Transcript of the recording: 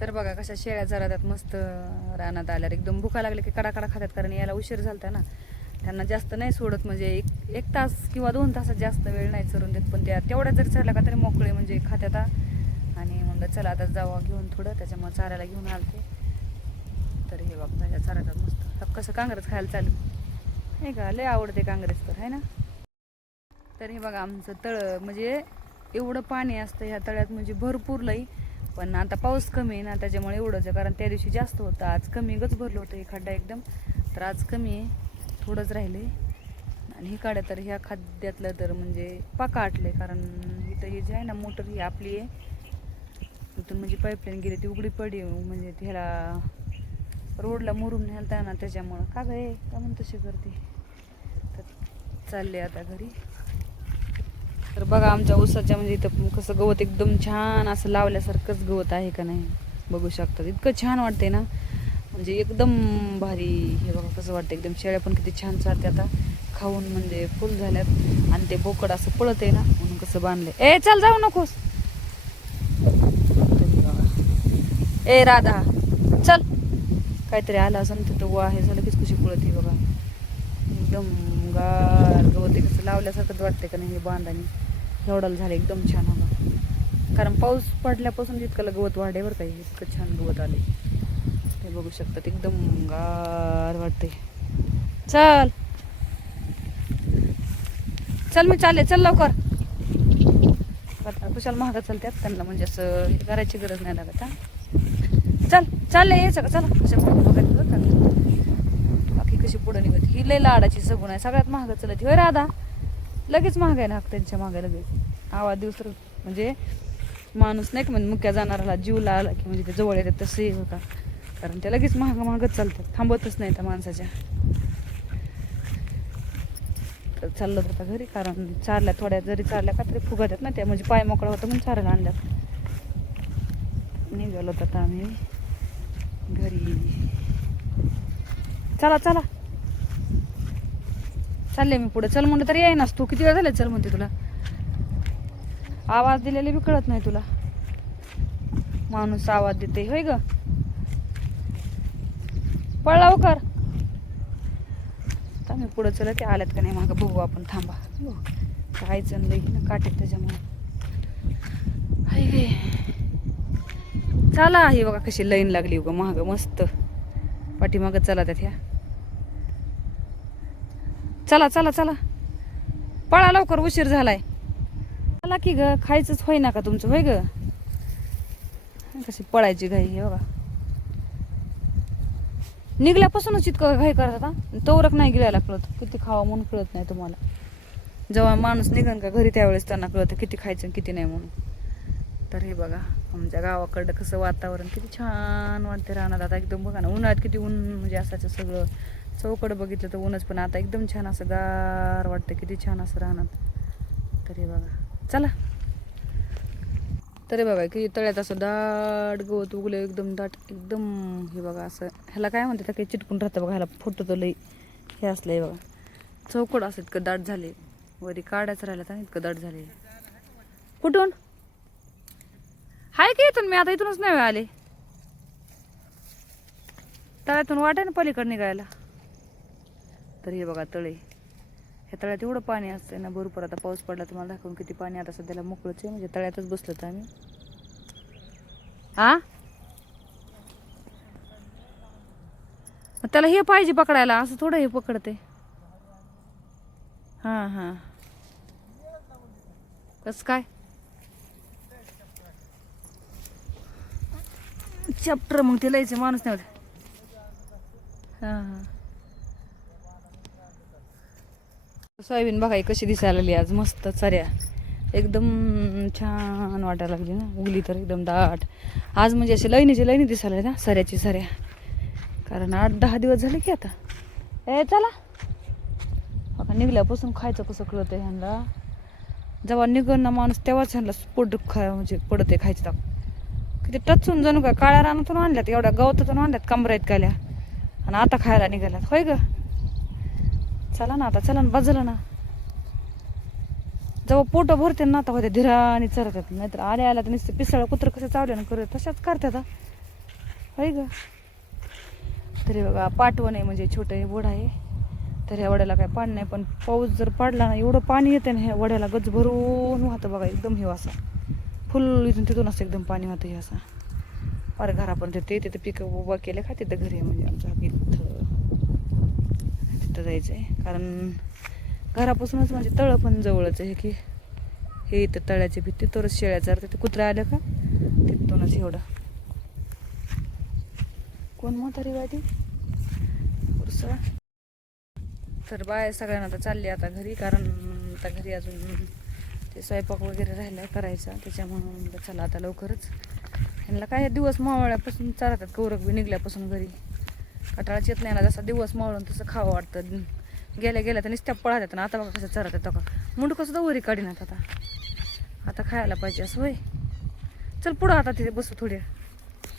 तर बघा कशा शेळ्या चरातात मस्त रानात आल्यावर एकदम भुका लागले की कडाकडा खातात, कारण याला उशीर झालता ना. त्यांना जास्त नाही सोडत, म्हणजे एक तास किंवा 2 तासात जास्त वेळ नाही चरून देत, पण त्या तेवढ्या जर चरल्या का तरी मोकळे म्हणजे खात्यात. आणि म्हणलं चला आता जावा घेऊन थोडं, त्याच्यामुळे चारायला घेऊन आलते. तर हे बघ त्याच्या चरातात मस्त. कसं कांगरच खायला चालू हे का, लय आवडते कांगरेच तर, है ना. तर हे बघा आमचं तळ, म्हणजे एवढं पाणी असतं ह्या तळ्यात, म्हणजे भरपूर लई. पण आता पाऊस कमी आहे ना, त्याच्यामुळे एवढंच आहे, कारण त्या दिवशी जास्त होतं. आज कमी गच भरलं होतं हे खड्डा एकदम, तर आज कमी आहे, थोडंच राहिले. आणि ही काड्या तर ह्या खाद्यातलं तर म्हणजे पाका आटले, कारण इथं हे जे आहे ना मोटर ही आपली आहे, इथून म्हणजे पाईपलाईन गेली ती उघडी पडी, म्हणजे त्याला रोडला मुरुम नेलता ना, त्याच्यामुळं का गे का म्हणून तशी करते. तर चालले आता घरी. तर बघा आमच्या ऊसाच्या म्हणजे इथं कसं गवत एकदम छान असं लावल्यासारखंच गवत आहे का नाही बघू शकतात. इतकं छान वाटतंय ना, म्हणजे एकदम भारी. हे बघा कसं वाटतं एकदम. शेळ्या पण किती छान चालते आता खाऊन, म्हणजे फुल झाल्यात. आणि ते बोकड असं पळत आहे ना, म्हणून कसं बांधलंय. ए चल जाऊ नकोस. ए राधा चल, काहीतरी आलं असं तिथं वा हे झालं कीच कशी पळत ही बघा. एकदम गार गवत आहे, कसं लावल्यासारखंच वाटतंय का नाही हे बांधाने. एवढं झालं एकदम छान बघा, कारण पाऊस पडल्यापासून इतकं गवत वाढे बरं काही, इतकं छान गवत आले ते बघू शकतात. एकदम गार वाटते. चल चल मी चालले, चल लवकर. कुशाला महागा चालतात, त्यांना म्हणजे असं हे करायची गरज नाही लागत. हा चल चालले यायचं का, चला कशा बघायचं का बाकी कशी पुढं निघत. ही लय लाडाची सगुण आहे, सगळ्यात महागा चलत होय राधा. लगेच महागाय ना त्यांच्या मागे लगेच आवाज दिवस, म्हणजे माणूस नाही का म्हणजे मुक्या जाणाराला जीव लागला की म्हणजे ते जवळ येतात तसंही होता, कारण ते लगेच महागच चालतात, थांबतच नाही त्या माणसाच्या. तर चाललं होता घरी, कारण चारल्या थोड्या जरी चारल्या का तरी फुगत आहेत ना त्या, म्हणजे पाय मोकळा होता म्हणून चारायला आणल्यात. निघालो आता आम्ही घरी. चला चला चालले मी पुढे. चल म्हणलं तरी येईनास तू, किती वेळ झाले चल म्हणते तुला. आवाज दिलेले बी कळत नाही तुला. माणूस आवाज देते होय ग, पळ लवकर. आता मी पुढं चला, ते आल्यात का नाही मागं बघू आपण. थांबा जायचं लई ना काटेत त्याच्यामुळे. हाय गे चला. ही बघा कशी लाईन लागली उगा महाग मस्त पाठीमागं चला त्यात ह्या. चला चला चला पळा लवकर, उशीर झालाय. चला की ग, खायचंच होय ना का तुमचं होय ग. कशी पळायची घाई हे बघा. निघल्यापासूनच इतकं घाई करतात हा, तवरक नाही गिळायला कळत किती खावं म्हणून कळत नाही तुम्हाला. जेव्हा माणूस निघन का घरी त्यावेळेस त्यांना कळतं किती खायचं किती नाही म्हणून. तर हे बघा आमच्या गावाकडं कसं वातावरण किती छान वाटते रानात. आता एकदम बघा ना, उन्हाळ्यात किती ऊन म्हणजे असायचं सगळं चौकडं बघितलं तर ऊनच, पण आता एकदम छान असं गार वाटतं, किती छान असं रानात. तर हे बघा चला. तरी बघा की तळ्यात असं दाट गवत उगलं एकदम दाट एकदम. हे बघा असं ह्याला काय म्हणते काही चिटकून राहतं बघा, ह्याला फुटतं लई हे असलंय बघा. चौकड असं इतकं दाट झाले, वरी काढायच राहिलं तर इतकं दाट झाले. कुठून हाय की इथून, मी आता इथूनच नाही आले. तळ्यातून वाटे ना पलीकडे निघायला. तर हे बघा तळे, ह्या तळ्यात एवढं पाणी असतंय ना भरपूर. आता पाऊस पडला तुम्हाला दाखवून किती पाणी. आता सध्याला मोकळंच आहे, म्हणजे तळ्यातच बसलो तर आम्ही. हा त्याला हे पाहिजे पकडायला, असं थोडं हे पकडते. हां हां कसं काय चॅप्टर मग ते लिहायचं माणूस नाही होत. हां हां सोयाबीन बघा कशी दिसायला लागली आज मस्त चऱ्या, एकदम छान वाटायला लागली ना. उगली तर एकदम दाट आज, म्हणजे अशी लाईनीची लाईनी दिसायला ना सऱ्याची सऱ्या, कारण 8-10 दिवस झाले की आता. ए चला बघा, निघल्यापासून खायचं कसं कळतं ह्यांना. जेव्हा निघण ना माणूस तेव्हाच ह्यांना पोट म्हणजे पडते खायचं ताप. किती टचून जणू का काळ्या रानातून आणल्यात, एवढ्या गवतातून आणल्यात कमरात काल्या, आणि आता खायला निघाल्यात होय ग. चला ना आता, चला ना बाजूला ना. जेव्हा पोट भरते ना आता होत्या धीराने चरतात, नाहीतर आल्या आल्या तर नुसतं पिसळ कुत्र कसं चावल्या ना करत तशाच करतात. आहे का. तरी बघा पाठवण आहे म्हणजे छोटं हे वड आहे. तर ह्या वड्याला काय पाणी नाही, पण पाऊस जर पडला ना एवढं पाणी येते ना ह्या वड्याला, गच भरून वाहतं बघा एकदम. हे असा फुल इथून तिथून असं एकदम पाणी वाहतं. हे असं अरे घरापर्यंत ते तिथं पिकं उभा केले का तिथं घरी आहे म्हणजे आमचं इथं तिथं जायचं आहे. कारण घरापासूनच म्हणजे तळं पण जवळच आहे की हे इथं तळ्याची भीती तरच शेळ्या जर तिथे कुत्रा आलं का तिथूनच एवढं. कोण म्हातारी वाटी पुरसा. तर बाय सगळ्यांना आता चालली आता घरी, कारण आता घरी अजून ते स्वयंपाक वगैरे राहिला करायचा, त्याच्यामुळं चला आता लवकरच. ह्यांना काय दिवस मावळ्यापासून चालतात, कौरक बी निघल्यापासून घरी कटाळाच येत नाही ना. जसा दिवस मावळून तसं खावं वाटतं. गेल्या गेल्या तर नुसत्या पळा येतात ना. आता बघा कसं चरत येतं का, मुंड कसं दवरी काढीनात आता. आता खायला पाहिजे असं होय. चल पुढं आता तिथे बसू थोड्या.